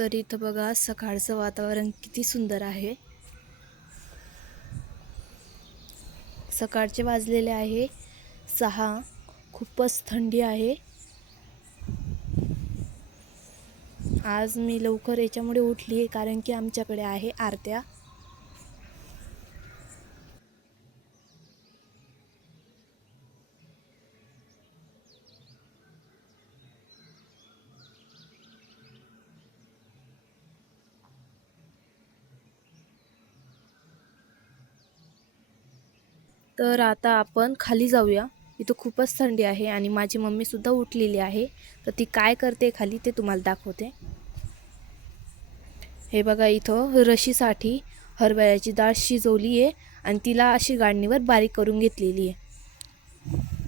तर इथं बघा सकाळचं वातावरण किती सुंदर आहे. सकाळचे वाजलेले आहे सहा. खूपच थंडी आहे. आज मी लवकर याच्यामुळे उठली आहे कारण की आमच्याकडे आहे आरत्या. तर आता आपण खाली जाऊया. इथं खूपच थंडी आहे आणि माझी मम्मीसुद्धा उठलेली आहे. तर ती काय करते खाली ते तुम्हाला दाखवते. हे बघा इथं रशीसाठी हरभऱ्याची डाळ शिजवली आहे आणि तिला अशी गाडणीवर बारीक करून घेतलेली आहे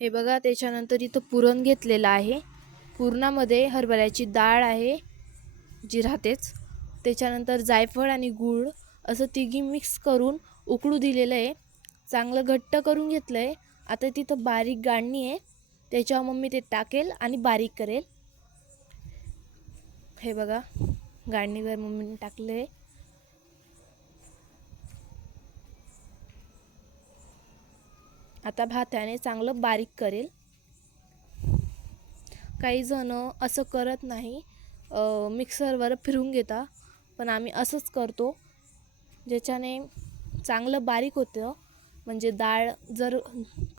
हे बघा त्याच्यानंतर इथं पुरण घेतलेलं आहे. पुरणामध्ये हरभऱ्याची डाळ आहे जी राहतेच. त्याच्यानंतर जायफळ आणि गूळ असं तिघी मिक्स करून उकळू दिलेलं आहे. चांगलं घट्ट करून घेतलं आहे. आता तिथं बारीक गाळणी आहे. त्याच्यावर मम्मी ते टाकेल आणि बारीक करेल. हे बघा गाळणीवर मम्मीने टाकलं आहे आता भात्याने चांगलं बारीक करेल. काही जण असं करत नाही. मिक्सरवर फिरून घेता पण आम्ही असंच करतो ज्याच्याने चांगलं बारीक होतं. म्हणजे डाळ जर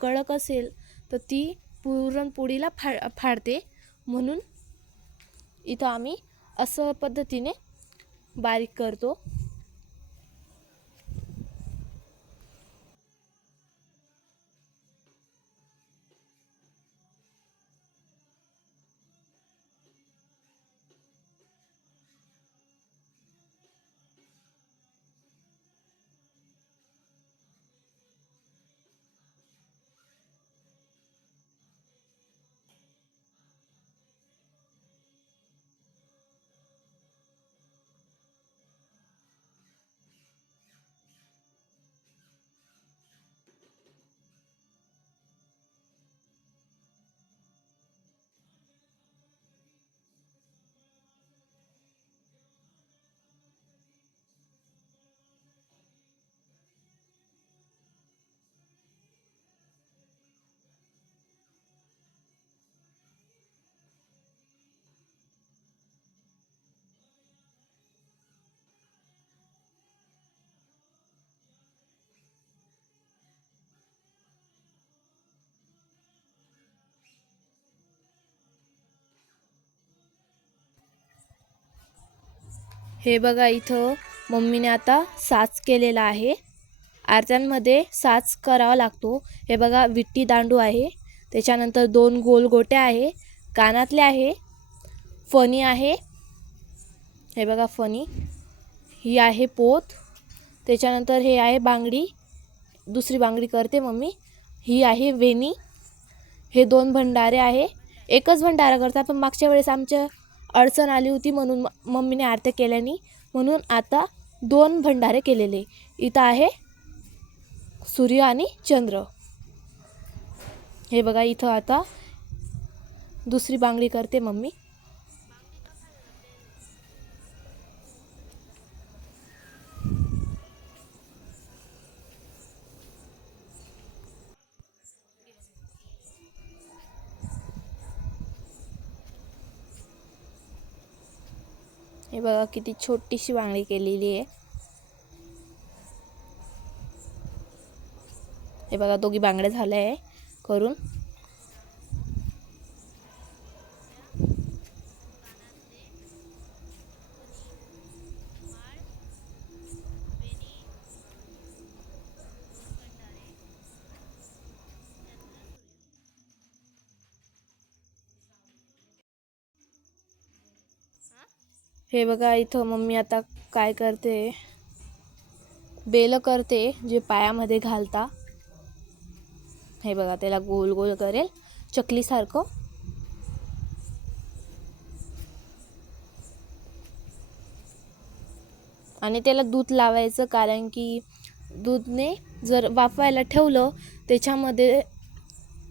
कडक असेल तर ती पुरणपोळीला फा फाडते. म्हणून इथं आम्ही असं पद्धतीने बारीक करतो. हे बघा इथं मम्मीने आता साच केलेला आहे. आरत्यांमध्ये साच करावा लागतो. हे बघा विट्टी दांडू आहे. त्याच्यानंतर दोन गोल गोट्या आहे. कानातले आहे. फणी आहे. हे बघा फणी. ही आहे पोत. त्याच्यानंतर हे आहे बांगडी. दुसरी बांगडी करते मम्मी. ही आहे वेणी. हे दोन भंडारे आहे. एकच भंडारा करतात पण मागच्या वेळेस आमच्या अडचण आली होती म्हणून मम्मीने आरत्या केल्यानी. म्हणून आता दोन भंडारे केलेले. इथं आहे सूर्य आणि चंद्र. हे बघा इथं आता दुसरी बांगडी करते मम्मी. हे बघा किती छोटीशी बांगडी केलेली आहे. हे बघा दोघी बांगड्या झाल्या आहे करून. हे बघा इथं मम्मी आता काय करते? बेल करते जे पायामध्ये घालता. हे बघा त्याला गोल गोल करेल. चकलीसारखं. आणि त्याला दूध लावायचं कारण की दूधने जर वाफवायला ठेवलं त्याच्यामध्ये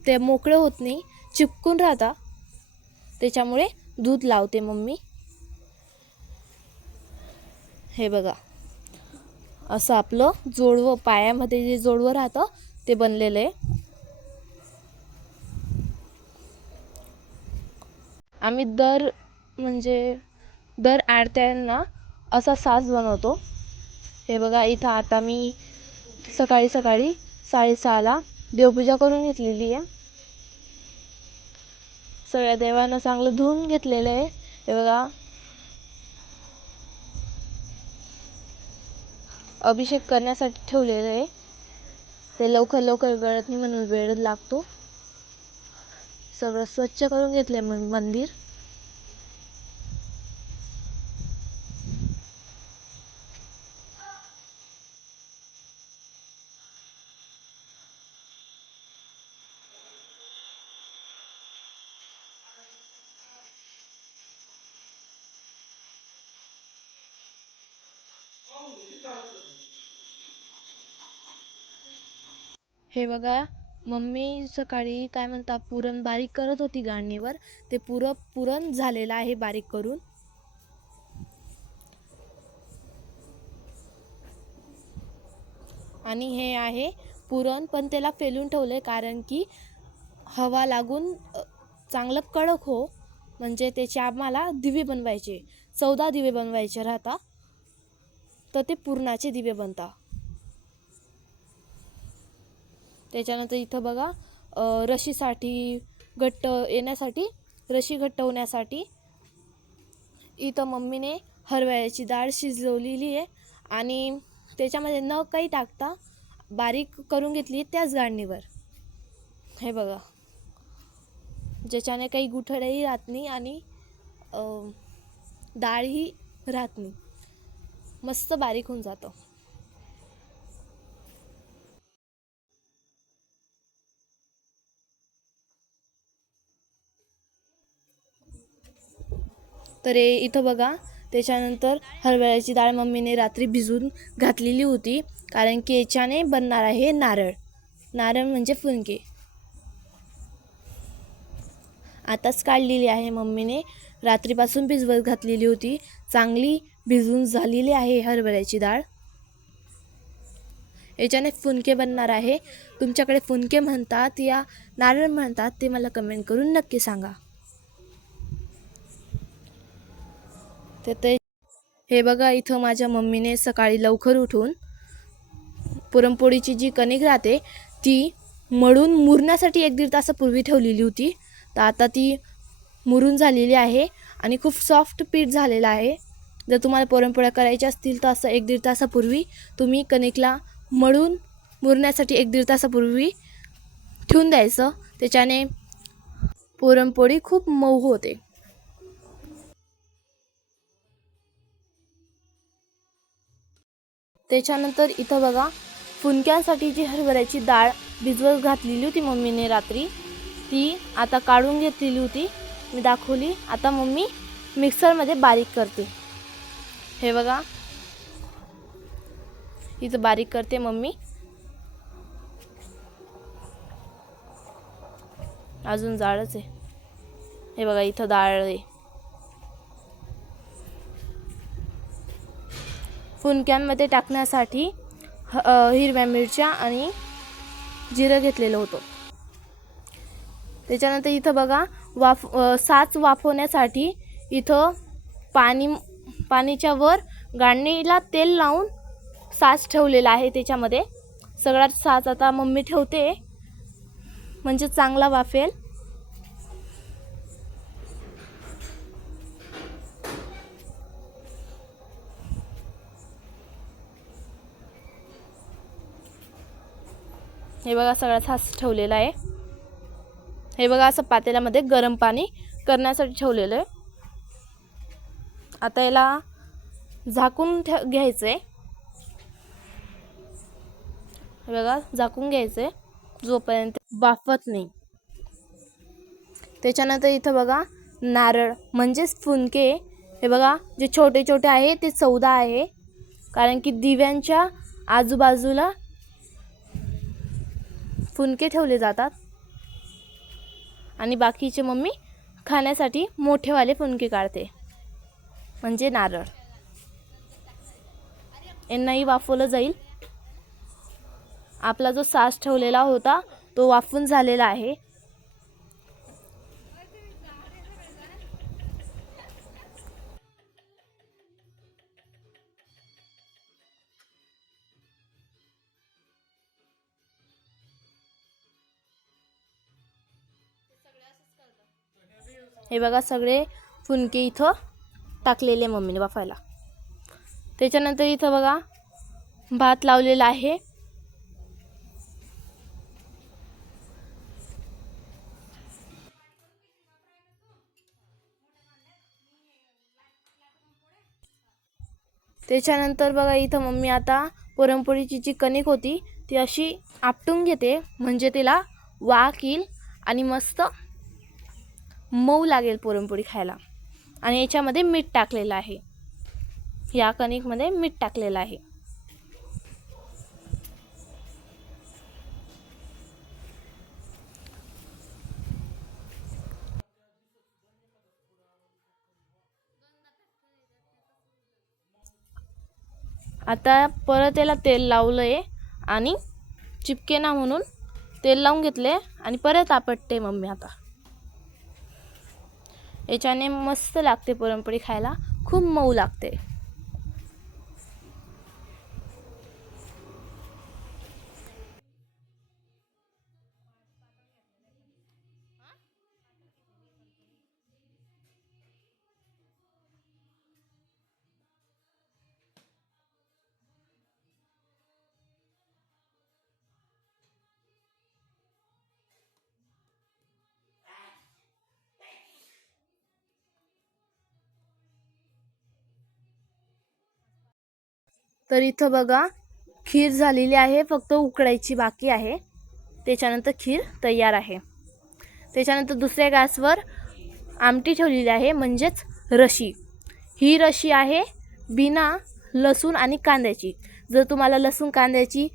ते मोकळं होत नाही चिपकून राहता. त्याच्यामुळे दूध लावते मम्मी. हे बघा. असं आपलं जोडवं पायामध्ये जे जोडवं राहतं ते बनलेलं आहे. आम्ही दर म्हणजे दर आडत्यांना असा सास बनवतो. हे बघा इथं आता मी सकाळी सकाळी साडेसहाला देवपूजा करून घेतलेली आहे. सगळ्या देवांना चांगलं धुवून घेतलेलं आहे. हे बघा अभिषेक करण्यासाठी ठेवलेलं आहे. ते लवकर लवकर गळत नाही म्हणून वेळ लागतो. सगळं स्वच्छ करून घेतलं आहे मग मंदिर. हे बघा मम्मी सकाळी काय म्हणता पुरण बारीक करत होती गाळणीवर ते पुरं पुरण झालेलं आहे बारीक करून. आणि हे आहे पुरण पण त्याला फेलून ठेवलं कारण की हवा लागून चांगलं कडक हो. म्हणजे त्याचे आम्हाला दिवे बनवायचे. चौदा दिवे बनवायचे राहता. तर ते पुरणाचे दिवे बनता. त्याच्यानंतर इथं बघा रशीसाठी घट्ट येण्यासाठी रशी घट्ट होण्यासाठी इथं मम्मीने हरभऱ्याची डाळ शिजवलेली आहे आणि त्याच्यामध्ये न काही टाकता बारीक करून घेतली त्याच गाळणीवर हे बघा. ज्याच्याने काही गुठळही राहत नाही आणि डाळही राहत नाही. मस्त बारीक होऊन जातं. तर हे इथं बघा त्याच्यानंतर हरभऱ्याची डाळ मम्मीने रात्री भिजवून घातलेली होती कारण की याच्याने बनणार आहे नारळ. नारळ म्हणजे फुनके आताच काढलेली आहे मम्मीने रात्रीपासून भिजवत घातलेली होती चांगली भिजून झालेली आहे हरभऱ्याची डाळ. याच्याने फुनके बनणार आहे. तुमच्याकडे फुनके म्हणतात या नारळ म्हणतात ते मला कमेंट करून नक्की सांगा. तर ते हे बघा इथं माझ्या मम्मीने सकाळी लवकर उठून पुरणपोळीची जी कणिक राहते ती मळून मुरण्यासाठी एक दीड तासापूर्वी ठेवलेली होती. तर आता ती मुरून झालेली आहे आणि खूप सॉफ्ट पीठ झालेलं आहे. जर तुम्हाला पुरणपोळ्या करायच्या असतील तर असं एक दीड तासापूर्वी तुम्ही कणिकला मळून मुरण्यासाठी एक दीड तासापूर्वी ठेवून द्यायचं. त्याच्याने पुरणपोळी खूप मऊ होते. त्याच्यानंतर इथं बघा फुनक्यांसाठी जी हरभऱ्याची डाळ भिजवत घातलेली होती मम्मीने रात्री ती आता काढून घेतलेली होती. मी दाखवली. आता मम्मी मिक्सरमध्ये बारीक करते. हे बघा. इथं बारीक करते मम्मी. अजून जाडच आहे. हे बघा इथं डाळ आहे. फुनक्यांमध्ये टाकण्यासाठी ह- हिरव्या मिरच्या आणि जिरं घेतलेलं होतं. त्याच्यानंतर इथं बघा वाफ साच वाफवण्यासाठी इथं पाणी पाणीच्या वर गाळणीला तेल लावून साच ठेवलेला आहे त्याच्यामध्ये. सगळ्यात साच आता मम्मी ठेवते. म्हणजे चांगला वाफेल. हे बघा सगळा सास ठेवलेला आहे. हे बघा असं पातेल्यामध्ये गरम पाणी करण्यासाठी ठेवलेलं आहे. आता याला झाकून ठे घ्यायचं आहे हे बघा झाकून घ्यायचं आहे जोपर्यंत वाफत नाही. त्याच्यानंतर इथं बघा नारळ म्हणजेच फुनके. हे बघा जे छोटे छोटे आहे ते चौदा आहे. कारण की दिव्यांच्या आजूबाजूला फुनके ठेवले जातात. आणि बाकीचे मम्मी खाण्यासाठी मोठेवाले फुनके काढते. म्हणजे नारळ. यांनाही वाफवलं जाईल. आपला जो सास ठेवलेला होता तो वाफून झालेला आहे. हे बघा सगळे फुनके इथं टाकलेले मम्मीने वाफायला त्याच्यानंतर इथं बघा भात लावलेला आहे. त्याच्यानंतर बघा इथं मम्मी आता पुरणपोळीची जी कणिक होती ती अशी आपटून घेते. म्हणजे तिला वाक येईल आणि मस्त मऊ लागेल पुरणपोळी खायला. आणि याच्यामध्ये मीठ टाकलेलं आहे. या कणिकमध्ये मीठ टाकलेलं आहे. आता परत याला तेल लावलं आहे आणि चिपके ना म्हणून तेल लावून घेतले आणि परत आपटते मम्मी आता. याच्याने मस्त लागते पुरणपोळी खायला. खूप मऊ लागते. तर इथं बघा खीर झालेली आहे फक्त उकडायची बाकी आहे. त्याच्यानंतर खीर तयार आहे. त्याच्यानंतर दुसऱ्या गॅसवर आमटी ठेवलेली आहे म्हणजेच रशी. ही रशी आहे बिना लसूण आणि कांद्याची. जर तुम्हाला लसूण कांद्याची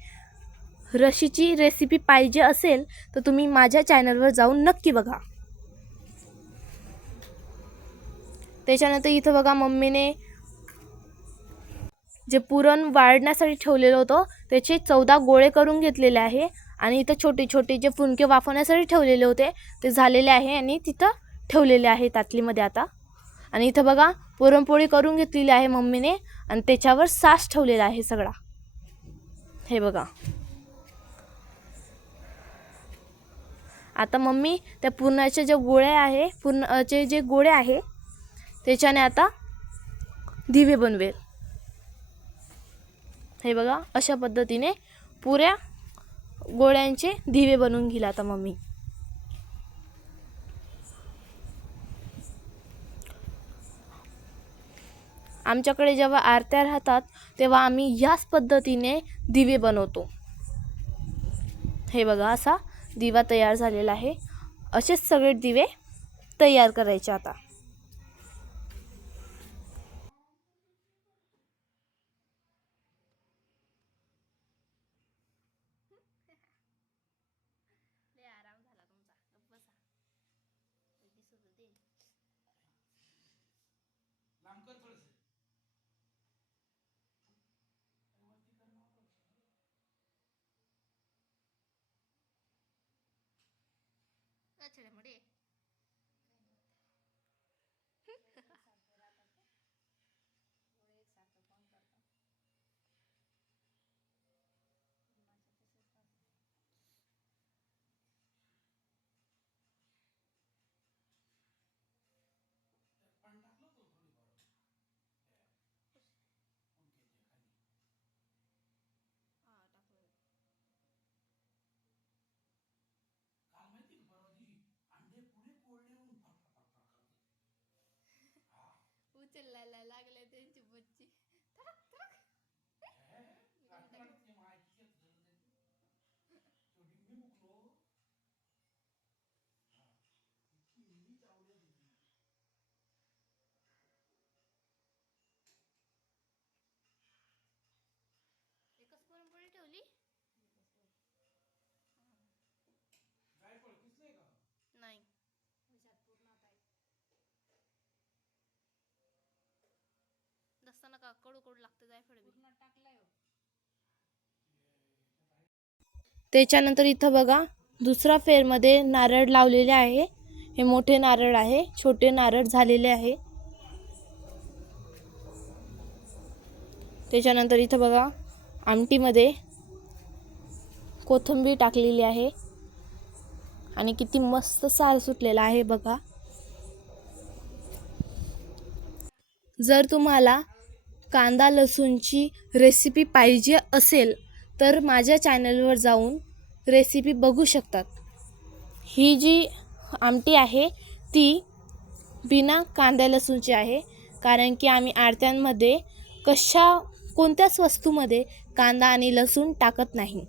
रशीची रेसिपी पाहिजे असेल तर तुम्ही माझ्या चॅनलवर जाऊन नक्की बघा. त्याच्यानंतर इथं बघा मम्मीने जे पुरण वाढण्यासाठी ठेवलेलं होतं त्याचे चौदा गोळे करून घेतलेले आहे. आणि इथं छोटे छोटे जे फुनके वाफवण्यासाठी ठेवलेले होते ते झालेले आहे आणि तिथं ठेवलेले आहे तातलीमध्ये आता. आणि इथं बघा पुरणपोळी करून घेतलेली आहे मम्मीने आणि त्याच्यावर सास ठेवलेला आहे सगळा. हे बघा. आता मम्मी त्या पुरणाचे जे गोळे आहे पुरणाचे जे गोळे आहे त्याच्याने आता दिवे बनवेल. हे बघा अशा पद्धतीने पुऱ्या गोळ्यांचे दिवे बनवून घेईल आता मम्मी. आमच्याकडे जेव्हा आरत्या राहतात तेव्हा आम्ही याच पद्धतीने दिवे बनवतो. हे बघा असा दिवा तयार झालेला आहे. असेच सगळे दिवे तयार करायचे आता. ಚಲಮುಡಿ उचलायला लागले त्यांची कडू कडू लागतं जायफळ बी त्याच्यानंतर इथं बघा दुसरा फेरमध्ये नारळ लावलेले आहे. हे मोठे नारळ आहे छोटे नारळ झालेले आहे. त्याच्यानंतर इथं बघा आमटीमध्ये कोथिंबीर टाकलेली आहे. आणि किती मस्त साल सुटलेला आहे बघा. जर तुम्हाला कांदा लसूणची रेसिपी पाहिजे असेल तर माझ्या चॅनलवर जाऊन रेसिपी बघू शकतात. ही जी आमटी आहे ती बिना कांदा लसूणची आहे कारण की आम्ही आरत्यांमध्ये कशा कोणत्याच वस्तूमध्ये कांदा आणि लसूण टाकत नाही.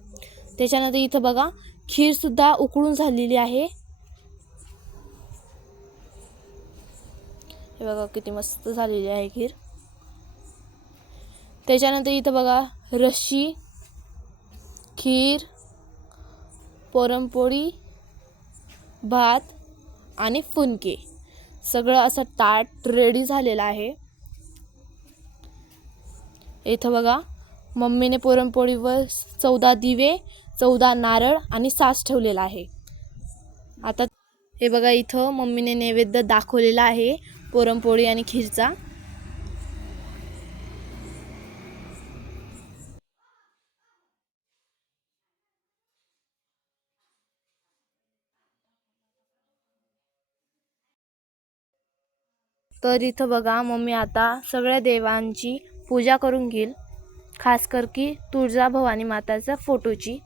त्याच्यानंतर इथं बघा खीरसुद्धा उकळून झालेली आहे. हे बघा किती मस्त झालेली आहे खीर. त्याच्यानंतर इथं बघा रशी खीर पुरणपोळी भात आणि फुनके. सगळं असं ताट रेडी झालेलं आहे. इथं बघा मम्मीने पुरणपोळीवर चौदा दिवे चौदा नारळ आणि सास ठेवलेला आहे. आता हे बघा इथं मम्मीने नैवेद्य दाखवलेला आहे पुरणपोळी आणि खीरचा. तर इथं बघा मम्मी आता सगळ्या देवांची पूजा करून घेईल. खास कर की तुळजा भवानी माताच्या फोटोची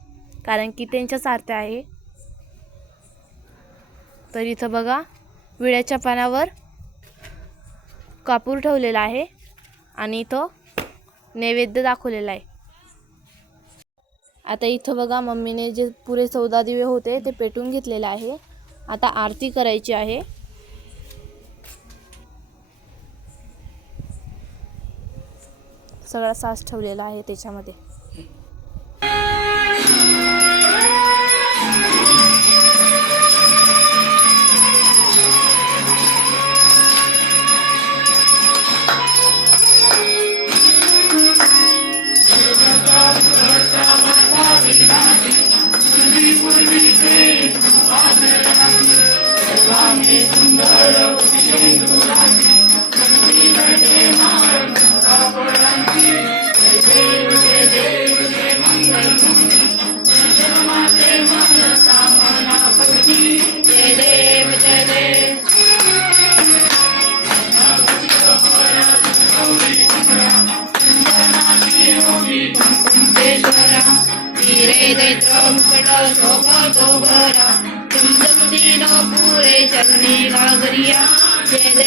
कारण की त्यांच्याच आरत्या आहे. तर इथं बघा विड्याच्या पानावर कापूर ठेवलेला आहे आणि इथं नैवेद्य दाखवलेला आहे. आता इथं बघा मम्मीने जे पुरे चौदा दिवे होते ते पेटून घेतलेले आहे. आता आरती करायची आहे. सगळा सास ठेवलेला आहे त्याच्यामध्ये.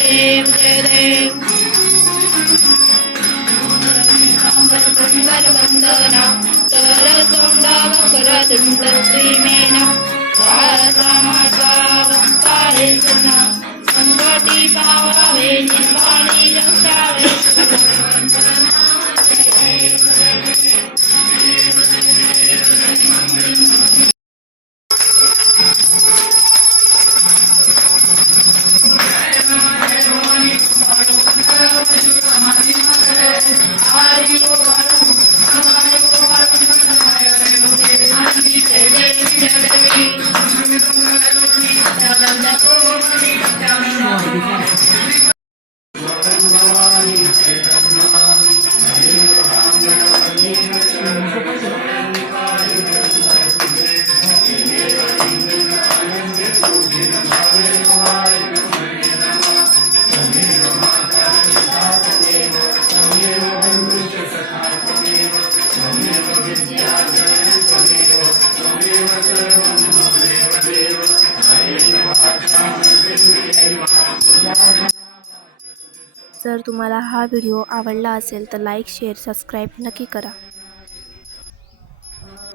ുണ്ടവ പുരതുണ്ട ശ്രീമേ तुम्हाला हा व्हिडिओ आवडला असेल तर लाईक शेअर सबस्क्राईब नक्की करा.